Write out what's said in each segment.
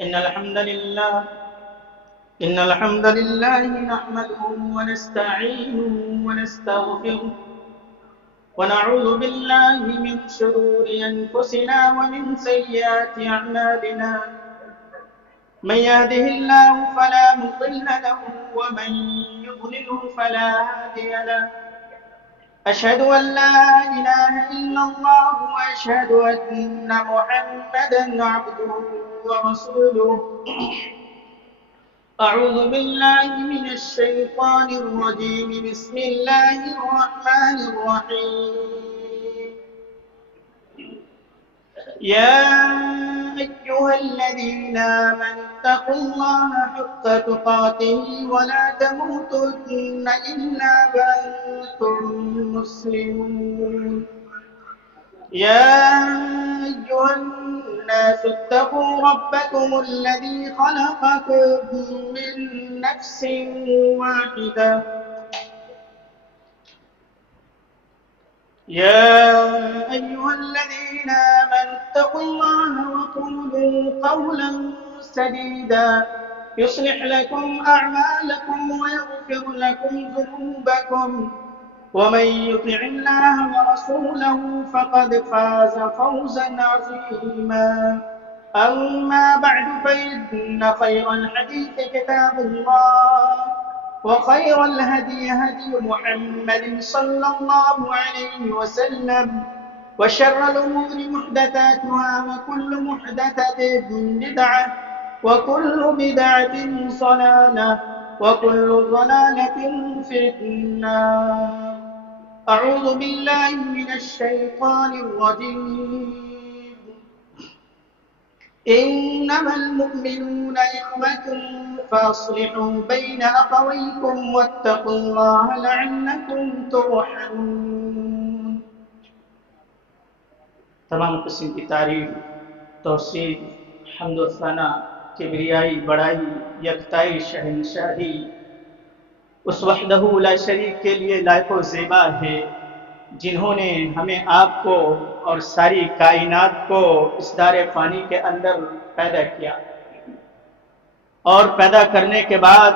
إن الحمد لله نحمده ونستعينه ونستغفره ونعوذ بالله من شرور أنفسنا ومن سيئات أعمالنا من يهده الله فلا مضل له ومن يضلله فلا هادي له أشهد أن لا إله إلا الله وأشهد أن محمدا عبده ورسوله أعوذ بالله من الشيطان الرجيم بسم الله الرحمن الرحيم يا أيها الذين آمنوا اتقوا الله حق تقاته ولا تموتن إلا وأنتم مسلمون يا أيها الناس اتقوا ربكم الذي خلقكم من نفس واحدة يا أيها الذين آمنوا اتقوا الله وقولوا قولا سديدا يصلح لكم أعمالكم ويغفر لكم ذنوبكم ومن يطع الله ورسوله فقد فاز فوزا عظيما أما بعد فإن خير الحديث كتاب الله وخير الهدي هدي محمد صلى الله عليه وسلم وشر الأمور محدثاتها وكل محدثة بدعة وكل بدعة ضلالة وكل ضلالة في النار أعوذ بالله من الشيطان الرجيم إنما المؤمنون إخوة فأصلحوا بين أخويكم واتقوا الله لعلكم ترحمون تمام قسم کی تعریف، توصیف، حمد و ثنا، کبریائی، بڑائی، یکتائی، شہنشاہی اس وحدہ لا شریک کے لیے لائق و زیبا ہے، جنہوں نے ہمیں آپ کو اور ساری کائنات کو اس دار فانی کے اندر پیدا کیا، اور پیدا کرنے کے بعد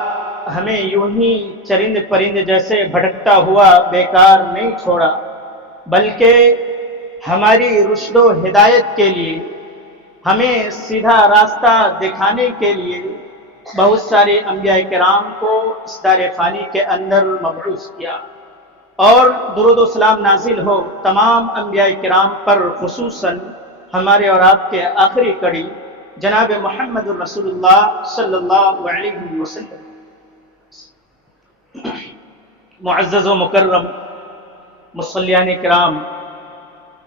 ہمیں یوں ہی چرند پرند جیسے بھٹکتا ہوا بیکار نہیں چھوڑا، بلکہ ہماری رشد و ہدایت کے لیے، ہمیں سیدھا راستہ دکھانے کے لیے بہت سارے انبیاء کرام کو اس دار فانی کے اندر مبعوث کیا، اور درود و سلام نازل ہو تمام انبیاء کرام پر، خصوصاً ہمارے اور آپ کے آخری کڑی جناب محمد رسول اللہ صلی اللہ علیہ وسلم۔ معزز و مکرم مصلیان کرام،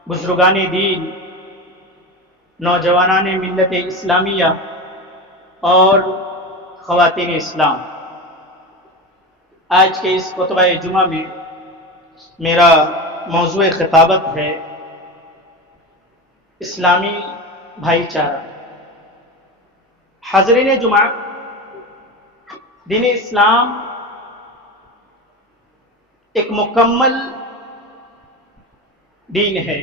بزرگان دین، نوجوانان ملت اسلامیہ اور خواتین اسلام، آج کے اس خطبہ جمعہ میں میرا موضوع خطابت ہے اسلامی بھائی چارہ۔ حاضرین جمعہ، دین اسلام ایک مکمل دین ہے۔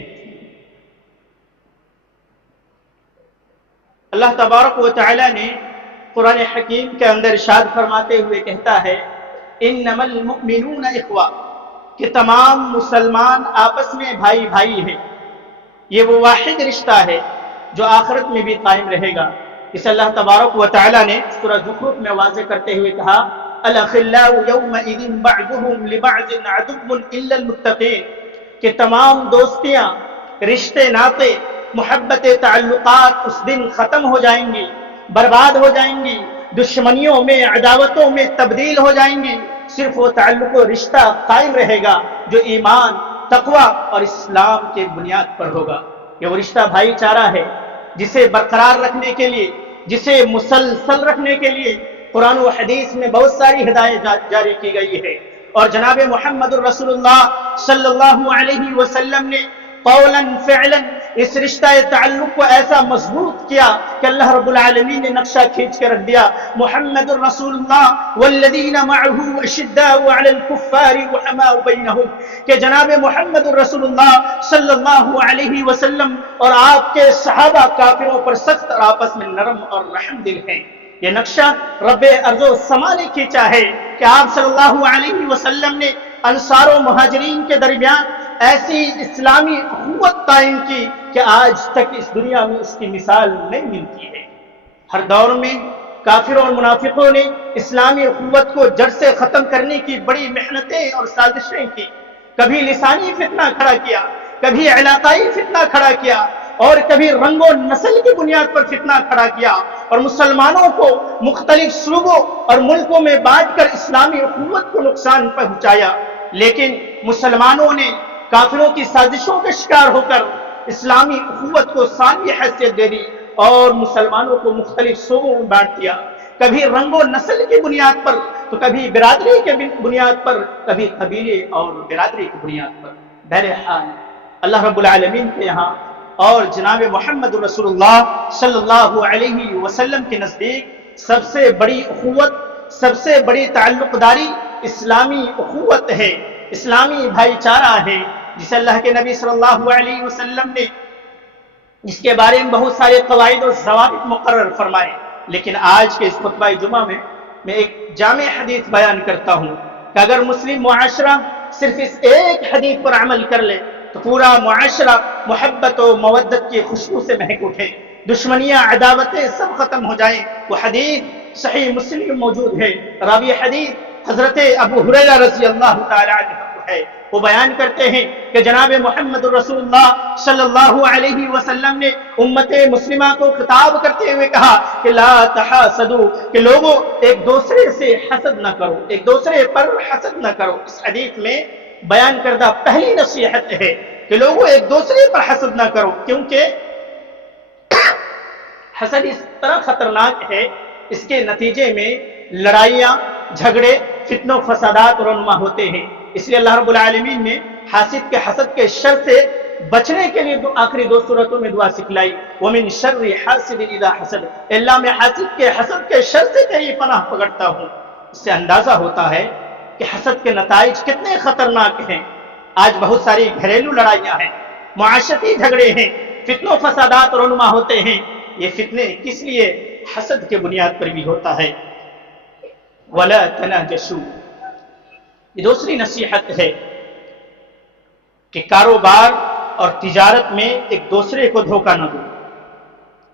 اللہ تبارک و تعالی نے قرآن حکیم کے اندر ارشاد فرماتے ہوئے کہتا ہے انما المؤمنون اخوہ، کہ تمام مسلمان آپس میں بھائی بھائی ہیں۔ یہ وہ واحد رشتہ ہے جو آخرت میں بھی قائم رہے گا۔ اس اللہ تبارک و تعالی نے سورہ زخرف میں واضح کرتے ہوئے کہا الاخلاء یومئذ بعضهم لبعض عدو الا المتقین، کہ تمام دوستیاں، رشتے ناطے، محبت تعلقات اس دن ختم ہو جائیں گی، برباد ہو جائیں گی، دشمنیوں میں، عداوتوں میں تبدیل ہو جائیں گی۔ صرف وہ تعلق و رشتہ قائم رہے گا جو ایمان، تقوی اور اسلام کے بنیاد پر ہوگا۔ یہ وہ رشتہ بھائی چارہ ہے جسے برقرار رکھنے کے لیے، جسے مسلسل رکھنے کے لیے قرآن و حدیث میں بہت ساری ہدایت جاری کی گئی ہے، اور جناب محمد الرسول اللہ صلی اللہ علیہ وسلم نے قولا فعلا اس رشتہ تعلق کو ایسا مضبوط کیا کہ اللہ رب العالمین نے نقشہ کھینچ کے رکھ دیا، محمد الرسول اللہ والذین معہ اشداء علی الکفار رحماء بینہم، کہ جناب محمد الرسول اللہ صلی اللہ علیہ وسلم اور آپ کے صحابہ کافروں پر سخت اور آپس میں نرم اور رحم دل ہیں۔ یہ نقشہ رب ارض و سما نے کھینچا ہے کہ آپ صلی اللہ علیہ وسلم نے انصار و مہاجرین کے درمیان ایسی اسلامی اخوت قائم کی کہ آج تک اس دنیا میں اس کی مثال نہیں ملتی ہے۔ ہر دور میں کافروں اور منافقوں نے اسلامی اخوت کو جڑ سے ختم کرنے کی بڑی محنتیں اور سازشیں کی، کبھی لسانی فتنہ کھڑا کیا، کبھی علاقائی فتنہ کھڑا کیا، اور کبھی رنگ و نسل کی بنیاد پر فتنہ کھڑا کیا، اور مسلمانوں کو مختلف صوبوں اور ملکوں میں بانٹ کر اسلامی اخوت کو نقصان پہنچایا۔ لیکن مسلمانوں نے کافروں کی سازشوں کا شکار ہو کر اسلامی اخوت کو ثانوی حیثیت دے دی اور مسلمانوں کو مختلف صوبوں میں بانٹ دیا، کبھی رنگ و نسل کی بنیاد پر، تو کبھی برادری کے بنیاد پر، کبھی قبیلے اور برادری کی بنیاد پر۔ بہرحال اللہ رب العالمین کے یہاں اور جناب محمد رسول اللہ صلی اللہ علیہ وسلم کے نزدیک سب سے بڑی اخوت، سب سے بڑی تعلق داری اسلامی اخوت ہے، اسلامی بھائی چارہ ہے، جسے اللہ کے نبی صلی اللہ علیہ وسلم نے جس کے بارے میں بہت سارے قواعد و ضوابط مقرر فرمائے۔ لیکن آج کے اس خطبہ جمعہ میں ایک جامع حدیث بیان کرتا ہوں کہ اگر مسلم معاشرہ صرف اس ایک حدیث پر عمل کر لے تو پورا معاشرہ محبت و مودت کی خوشبو سے مہک اٹھے، دشمنیاں عداوتیں سب ختم ہو جائیں۔ وہ حدیث صحیح مسلم میں موجود ہے، راوی حدیث حضرت ابو ہریرہ رضی اللہ تعالی عنہ ہے۔ وہ بیان کرتے ہیں کہ جناب محمد رسول اللہ صلی اللہ علیہ وسلم نے امت مسلمہ کو خطاب کرتے ہوئے کہا کہ لا تحاسدوا، کہ لوگوں ایک دوسرے سے حسد نہ کرو، ایک دوسرے پر حسد نہ کرو۔ اس حدیث میں بیان کردہ پہلی نصیحت ہے کہ لوگوں ایک دوسرے پر حسد نہ کرو، کیونکہ حسد اس طرح خطرناک ہے، اس کے نتیجے میں لڑائیاں، جھگڑے، فتن و فسادات رونما ہوتے ہیں۔ اس لیے اللہ رب العالمین نے حاسد کے حسد کے شر سے بچنے کے لیے آخری دو صورتوں میں دعا سکھلائی، وَمِن شَرِّ حَاسِدٍ إِذَا حَسَدَ، اللہ میں حاسد کے حسد کے شر سے تیری پناہ پکڑتا ہوں۔ اس سے اندازہ ہوتا ہے کہ حسد کے نتائج کتنے خطرناک ہیں۔ آج بہت ساری گھریلو لڑائیاں ہیں، معاشرتی جھگڑے ہیں، فتن و فسادات رونما ہوتے ہیں۔ یہ فتنے کس لیے؟ حسد کے بنیاد پر بھی ہوتا ہے۔ وَلَا تَنَاجَشُوا، یہ دوسری نصیحت ہے کہ کاروبار اور تجارت میں ایک دوسرے کو دھوکہ نہ دو۔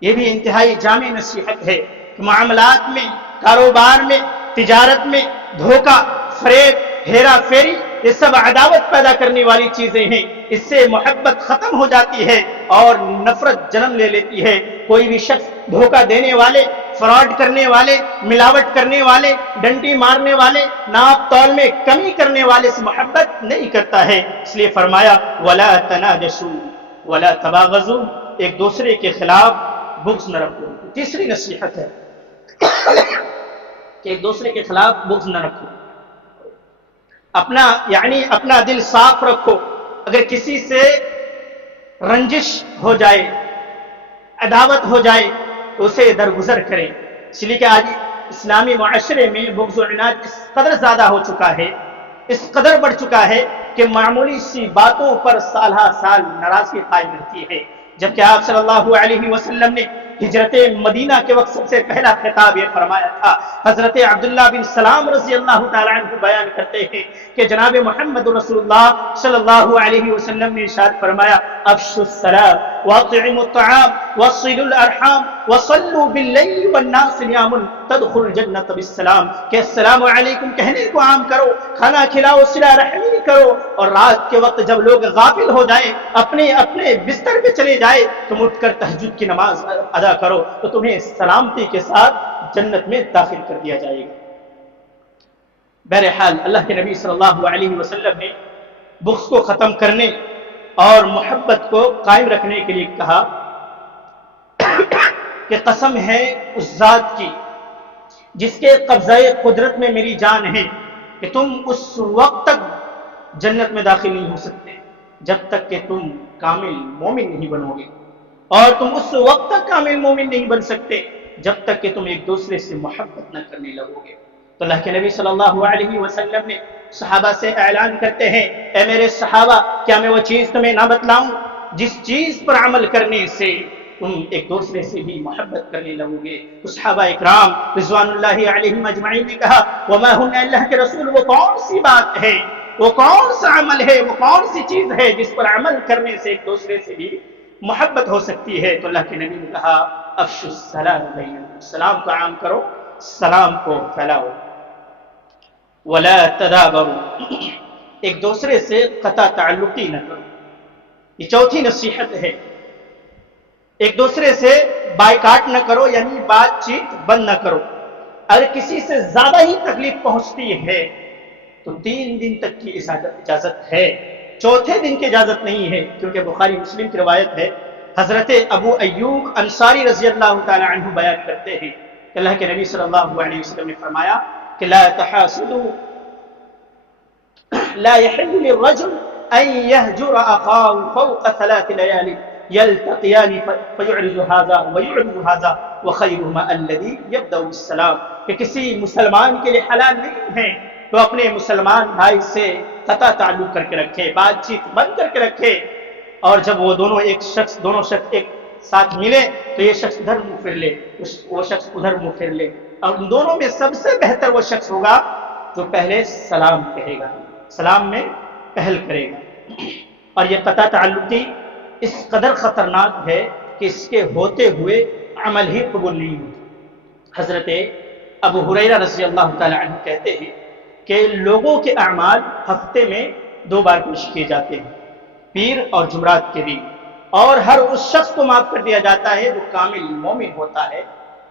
یہ بھی انتہائی جامع نصیحت ہے کہ معاملات میں، کاروبار میں، تجارت میں دھوکہ، فریب، ہیرا پھیری، یہ سب عداوت پیدا کرنے والی چیزیں ہیں۔ اس سے محبت ختم ہو جاتی ہے اور نفرت جنم لے لیتی ہے۔ کوئی بھی شخص دھوکہ دینے والے، فراڈ کرنے والے، ملاوٹ کرنے والے، ڈنڈی مارنے والے، ناپ تول میں کمی کرنے والے سے محبت نہیں کرتا ہے۔ اس لیے فرمایا وَلَا تَنَاجَشُوا وَلَا تَبَاغَضُوا، ایک دوسرے کے خلاف بغض نہ رکھو۔ تیسری نصیحت ہے کہ ایک دوسرے کے خلاف بغض نہ رکھو، اپنا دل صاف رکھو۔ اگر کسی سے رنجش ہو جائے، عداوت ہو جائے تو اسے درگزر کرے۔ اس لیے کہ آج اسلامی معاشرے میں بغض و عناد اس قدر زیادہ ہو چکا ہے، اس قدر بڑھ چکا ہے کہ معمولی سی باتوں پر سالہ سال ناراضگی قائم رہتی ہے۔ جبکہ آپ صلی اللہ علیہ وسلم نے ہجرت مدینہ کے وقت سب سے پہلا خطاب یہ فرمایا تھا۔ حضرت عبداللہ بن سلام رضی اللہ تعالیٰ عنہ بیان کرتے ہیں کہ جناب محمد رسول اللہ صلی اللہ علیہ وسلم نے ارشاد فرمایا افشوا السلام واطعموا الطعام وصلوا الارحام وصلوا باللیل والناس نیام تدخلوا الجنۃ بالسلام، کہ السلام علیکم کہنے کو عام کرو، کھانا کھلاؤ، صلہ رحمی کرو، اور رات کے وقت جب لوگ غافل ہو جائیں، اپنے اپنے بستر پہ چلے جائے، تم اٹھ کر تہجد کی نماز ادا کرو تو تمہیں سلامتی کے ساتھ جنت میں داخل کر دیا جائے گا۔ بہرحال اللہ کے نبی صلی اللہ علیہ وسلم نے بغض کو ختم کرنے اور محبت کو قائم رکھنے کے لیے کہا کہ قسم ہے اس ذات کی جس کے قبضہ قدرت میں میری جان ہے کہ تم اس وقت تک جنت میں داخل نہیں ہو سکتے جب تک کہ تم کامل مومن نہیں بنو گے، اور تم اس وقت تک کامل مومن نہیں بن سکتے جب تک کہ تم ایک دوسرے سے محبت نہ کرنے لگو گے۔ تو اللہ کے نبی صلی اللہ علیہ وسلم نے صحابہ سے اعلان کرتے ہیں، اے میرے صحابہ، کیا میں وہ چیز تمہیں نہ بتلاؤں جس چیز پر عمل کرنے سے تم ایک دوسرے سے بھی محبت کرنے لگو گے؟ تو صحابہ اکرام رضوان اللہ علیہم اجمعین نے کہا، وما ہن، اللہ کے رسول وہ کون سی بات ہے، وہ کون سا عمل ہے، وہ کون سی چیز ہے جس پر عمل کرنے سے ایک دوسرے سے بھی محبت ہو سکتی ہے؟ تو اللہ کے نبی نے کہا، افشوا السلام بینکم، سلام کو عام کرو، سلام کو پھیلاؤ، ولا تدابروا، ایک دوسرے سے قطع تعلقی نہ کرو۔ یہ چوتھی نصیحت ہے، ایک دوسرے سے بائیکاٹ نہ کرو، یعنی بات چیت بند نہ کرو۔ اگر کسی سے زیادہ ہی تکلیف پہنچتی ہے تو 3 دن تک کی اجازت ہے، چوتھے دن کی اجازت نہیں ہے، کیونکہ بخاری مسلم کی روایت ہے، حضرت ابو ایوب انصاری رضی اللہ تعالی عنہ بیان کرتے ہیں کہ اللہ کے نبی صلی اللہ علیہ وسلم نے فرمایا کہ لا تحاسدوا، لا يحل للرجل ان يهجر اخاه فوق 3 ليال يلتقيان فيعرض هذا ويعرض هذا وخيرهما الذي يبدأ بالسلام، کہ کسی مسلمان کے لیے حلال نہیں ہے تو اپنے مسلمان بھائی سے قطع تعلق کر کے رکھے، بات چیت بند کر کے رکھے، اور جب وہ دونوں شخص ایک ساتھ ملے تو یہ شخص ادھر منہ پھر لے، وہ شخص ادھر منہ پھر لے، اور ان دونوں میں سب سے بہتر وہ شخص ہوگا جو پہلے سلام کہے گا، سلام میں پہل کرے گا۔ اور یہ قطع تعلقی اس قدر خطرناک ہے کہ اس کے ہوتے ہوئے عمل ہی قبول نہیں ہوتا۔ حضرت ابو ہریرہ رضی اللہ تعالی عنہ کہتے ہیں کہ لوگوں کے اعمال ہفتے میں 2 بار پیش کیے جاتے ہیں، پیر اور جمعرات کے دن، اور ہر اس شخص کو معاف کر دیا جاتا ہے جو کامل مومن ہوتا ہے۔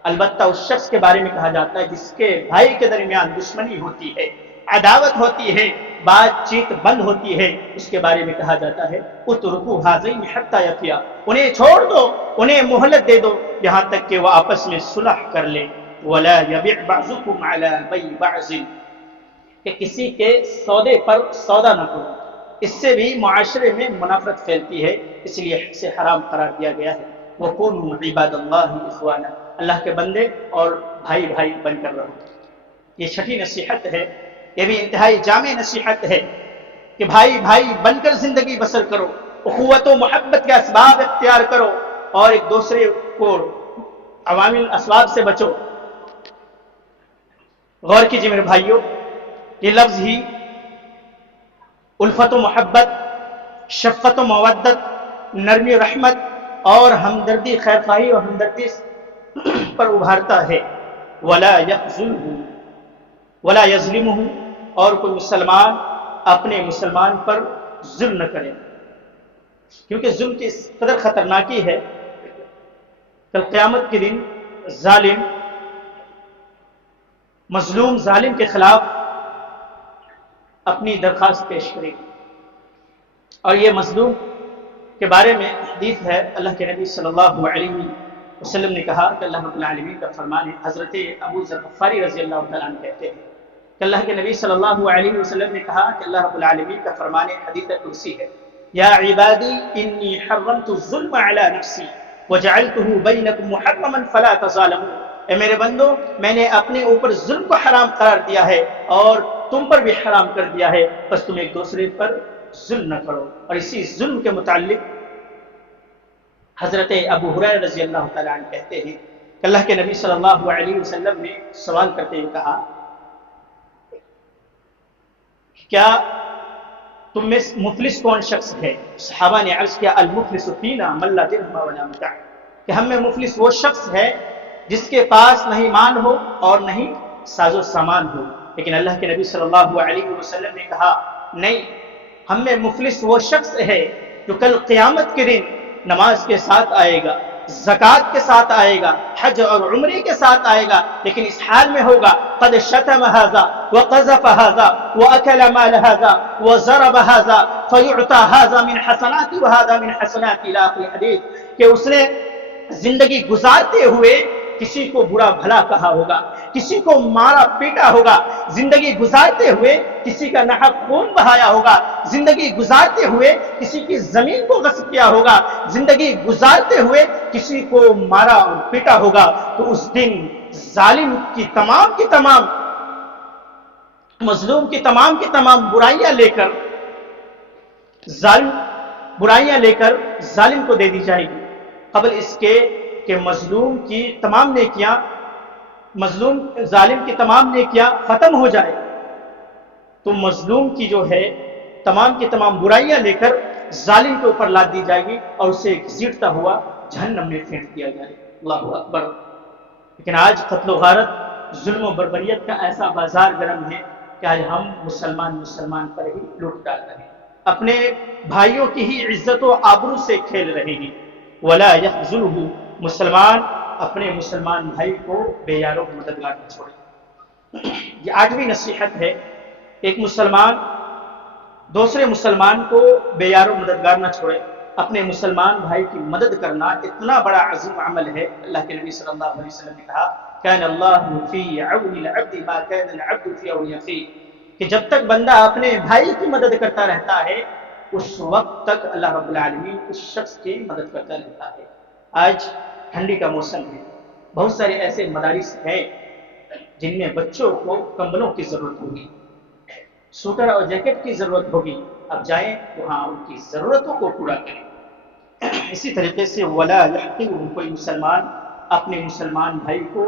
البتہ اس شخص کے بارے میں کہا جاتا ہے جس کے بھائی کے درمیان دشمنی ہوتی ہے، عداوت ہوتی ہے، بات چیت بند ہوتی ہے، اس کے بارے میں کہا جاتا ہے اترکوا ھذین حتی یفیا، انہیں چھوڑ دو، انہیں مہلت دے دو یہاں تک کہ وہ آپس میں صلح کر لیں۔ ولا یبع بعضکم علی بیع بعض، کہ کسی کے سودے پر سودا نہ کرو، اس سے بھی معاشرے میں منافرت پھیلتی ہے، اس لیے اسے حرام قرار دیا گیا ہے۔ وَكُونُوا عِبَادَ اللَّهِ إِخْوَانًا، اللہ کے بندے اور بھائی بھائی بن کر رہو۔ یہ چھٹی نصیحت ہے، یہ بھی انتہائی جامع نصیحت ہے کہ بھائی بھائی بن کر زندگی بسر کرو، اخوت و محبت کے اسباب اختیار کرو، اور ایک دوسرے کو عوامل اسباب سے بچو۔ غور کیجیے میرے بھائیوں، یہ لفظ ہی الفت و محبت، شفقت و مودت، نرمی و رحمت اور ہمدردی، خیر خواہی اور ہمدردی پر ابھارتا ہے۔ ولا یخذلہ ولا یظلمہ، اور کوئی مسلمان اپنے مسلمان پر ظلم نہ کرے، کیونکہ ظلم کی اس قدر خطرناکی ہے، کل قیامت کے دن ظالم مظلوم ظالم کے خلاف اپنی درخواست پیش کرے گی، اور یہ مظلوم کے بارے میں حدیث ہے، اللہ کے نبی صلی اللہ علیہ وسلم نے کہا کہ اللہ رب العالمین کا فرمان ہے، حضرت ابو ذر غفاری رضی اللہ تعالیٰ عنہ کہتے ہیں کہ اللہ کے نبی صلی اللہ علیہ وسلم نے کہا کہ اللہ رب العالمین کا فرمان حدیث قدسی ہے، یا عبادی انی حرمت الظلم علی نفسی وجعلتہ بینکم محرما فلا تظالموا، اے میرے بندو، میں نے اپنے اوپر ظلم کو حرام قرار دیا ہے اور تم پر بھی حرام کر دیا ہے، بس تم ایک دوسرے پر ظلم نہ کرو۔ اور اسی ظلم کے متعلق حضرت ابو ہریرہ رضی اللہ تعالیٰ عنہ کہتے ہیں کہ اللہ کے نبی صلی اللہ علیہ وسلم نے سوال کرتے ہوئے کہا، کیا تم میں مفلس کون شخص ہے؟ صحابہ نے عرض کیا، المفلس فینا من لا درہم ولا متاع، کہ ہم میں مفلس وہ شخص ہے جس کے پاس نہیں مال ہو اور نہیں ساز و سامان ہو۔ لیکن اللہ کے نبی صلی اللہ علیہ وسلم نے کہا، نہیں، ہم میں مفلس وہ شخص ہے جو کل قیامت کے دن نماز کے ساتھ آئے گا، زکوٰۃ کے ساتھ آئے گا، حج اور عمرے کے ساتھ آئے گا، لیکن اس حال میں ہوگا قد شتم هذا وقذف هذا واكل مال هذا وضرب هذا فيعطى هذا من حسنات وهذا من حسنات الى اخر الحديث، کہ اس نے زندگی گزارتے ہوئے کسی کو برا بھلا کہا ہوگا، کسی کو مارا پیٹا ہوگا، زندگی گزارتے ہوئے کسی کا ناحق خون بہایا ہوگا، زندگی گزارتے ہوئے کسی کی زمین کو غصب کیا ہوگا، زندگی گزارتے ہوئے کسی کو مارا اور پیٹا ہوگا، تو اس دن ظالم کی تمام مظلوم کی تمام برائیاں لے کر ظالم کو دے دی جائے گی، قبل اس کے کہ ظالم کی تمام نیکیاں ختم ہو جائے، تو مظلوم کی جو ہے تمام برائیاں لے کر ظالم کے اوپر لاد دی جائے گی اور اسے گھسیٹتا ہوا جہنم میں پھینک دیا جائے گا۔ اللہ اکبر۔ لیکن آج قتل و غارت، ظلم و بربریت کا ایسا بازار گرم ہے کہ آج ہم مسلمان پر ہی لوٹ ڈال رہے ہیں، اپنے بھائیوں کی ہی عزت و آبرو سے کھیل رہے ہیں۔ ولا يخذلہ، مسلمان اپنے مسلمان بھائی کو بے یار و مددگار نہ چھوڑے۔ یہ 8ویں نصیحت ہے، ایک مسلمان دوسرے مسلمان کو بے یار و مددگار نہ چھوڑے۔ اپنے مسلمان بھائی کی مدد کرنا اتنا بڑا عظیم عمل ہے، اللہ کے نبی صلی اللہ علیہ وسلم نے کہا کان اللہ فی عون العبد ما کان العبد فی عون اخیہ، کہ جب تک بندہ اپنے بھائی کی مدد کرتا رہتا ہے اس وقت تک اللہ رب العالمین اس شخص کی مدد کرتا رہتا ہے۔ آج ٹھنڈی کا موسم ہے، بہت سارے ایسے مدارس ہیں جن میں بچوں کو کمبلوں کی ضرورت ہوگی، سوٹر اور جیکٹ کی ضرورت ہوگی، اب جائیں وہاں ان کی ضرورتوں کو پورا کریں۔ اسی طریقے سے ولا یحقر، کوئی مسلمان اپنے مسلمان بھائی کو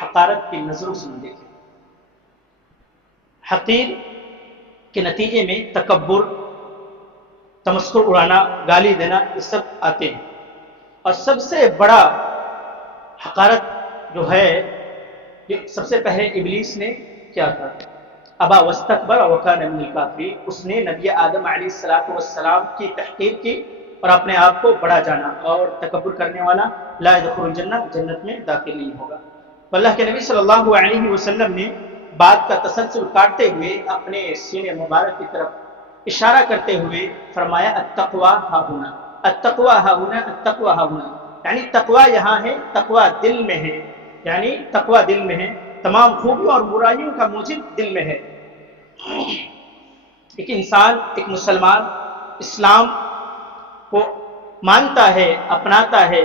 حقارت کی نظروں سے نہ دیکھے۔ حقیر کے نتیجے میں تکبر، تمسخر اڑانا، گالی دینا، یہ سب آتے ہیں، اور سب سے بڑا حقارت جو ہے سب سے پہلے ابلیس نے کیا تھا، ابا واستکبر وکان من الکافرین، اس نے نبی آدم علیہ السلام کی تحقیر کی اور اپنے آپ کو بڑا جانا، اور تکبر کرنے والا لا يدخل الجنہ، جنت میں داخل نہیں ہوگا۔ تو اللہ کے نبی صلی اللہ علیہ وسلم نے بات کا تسلسل کاٹتے ہوئے اپنے سینے مبارک کی طرف اشارہ کرتے ہوئے فرمایا التقوی ہاہنا، التقوی ہاہنا، التقوی ہاہنا، یعنی تقوی یہاں ہے، تقوی دل میں ہے، یعنی تقوی دل میں ہے، تمام خوبیوں اور برائیوں کا موجب دل میں ہے۔ ایک انسان، ایک مسلمان اسلام کو مانتا ہے، اپناتا ہے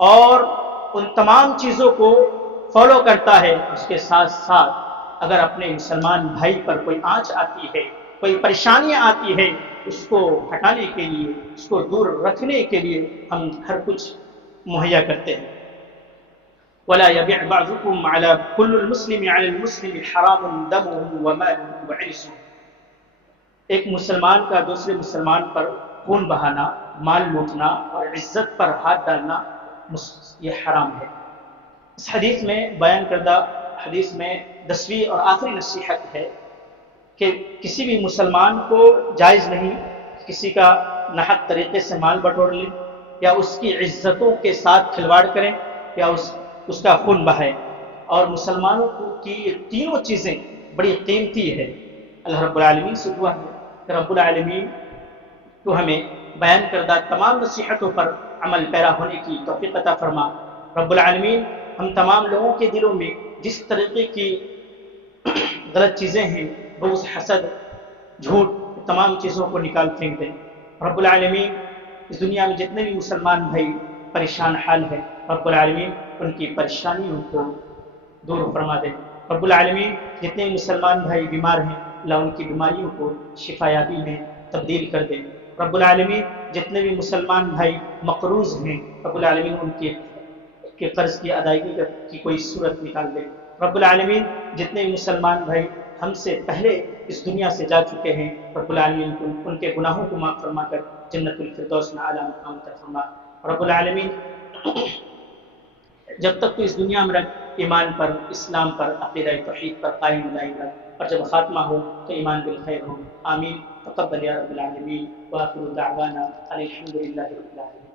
اور ان تمام چیزوں کو فالو کرتا ہے، اس کے ساتھ ساتھ اگر اپنے مسلمان بھائی پر کوئی آنچ آتی ہے، کوئی پریشانیاں آتی ہے، اس کو ہٹانے کے لیے، اس کو دور رکھنے کے لیے ہم ہر کچھ مہیا کرتے ہیں۔ ولا يبيع بعضكم على كل المسلم على المسلم حرام دمه وماله وعرضه، ایک مسلمان کا دوسرے مسلمان پر خون بہانا، مال لوٹنا اور عزت پر ہاتھ ڈالنا یہ حرام ہے۔ اس حدیث میں بیان کردہ حدیث میں 10ویں اور آخری نصیحت ہے کہ کسی بھی مسلمان کو جائز نہیں کسی کا ناحق طریقے سے مال بٹور لیں، یا اس کی عزتوں کے ساتھ کھلواڑ کریں، یا اس کا خون بہائیں۔ اور مسلمانوں کی یہ تینوں چیزیں بڑی قیمتی ہے۔ اللہ رب العالمین سے دعا ہے کہ رب العالمین تو ہمیں بیان کردہ تمام نصیحتوں پر عمل پیرا ہونے کی توفیق عطا فرما۔ رب العالمین ہم تمام لوگوں کے دلوں میں جس طریقے کی غلط چیزیں ہیں، بغض، حسد، جھوٹ، تمام چیزوں کو نکال پھینک دیں۔ رب العالمین اس دنیا میں جتنے بھی مسلمان بھائی پریشان حال ہیں، رب العالمین ان کی پریشانیوں کو دور فرما دے۔ رب العالمین جتنے مسلمان بھائی بیمار ہیں، اللہ ان کی بیماریوں کو شفا یابی میں تبدیل کر دے۔ رب العالمین جتنے بھی مسلمان بھائی مقروض ہیں، رب العالمین ان کے قرض کی ادائیگی کی کوئی صورت نکال دے۔ رب العالمین جتنے بھی مسلمان بھائی ہم سے پہلے اس دنیا سے جا چکے ہیں، رب العالمین ان کے گناہوں کو معاف فرما کر جنت الفردوس میں اعلیٰ مقام تک فرما۔ رب العالمین جب تک تو اس دنیا میں رکھ، ایمان پر، اسلام پر، عقیدہ توحید پر قائم دائم رکھ، اور جب خاتمہ ہو تو ایمان بالخیر ہو۔ آمین۔ تقبل یا رب العالمین، وآخر دعوانا الحمد للہ رب العالمین۔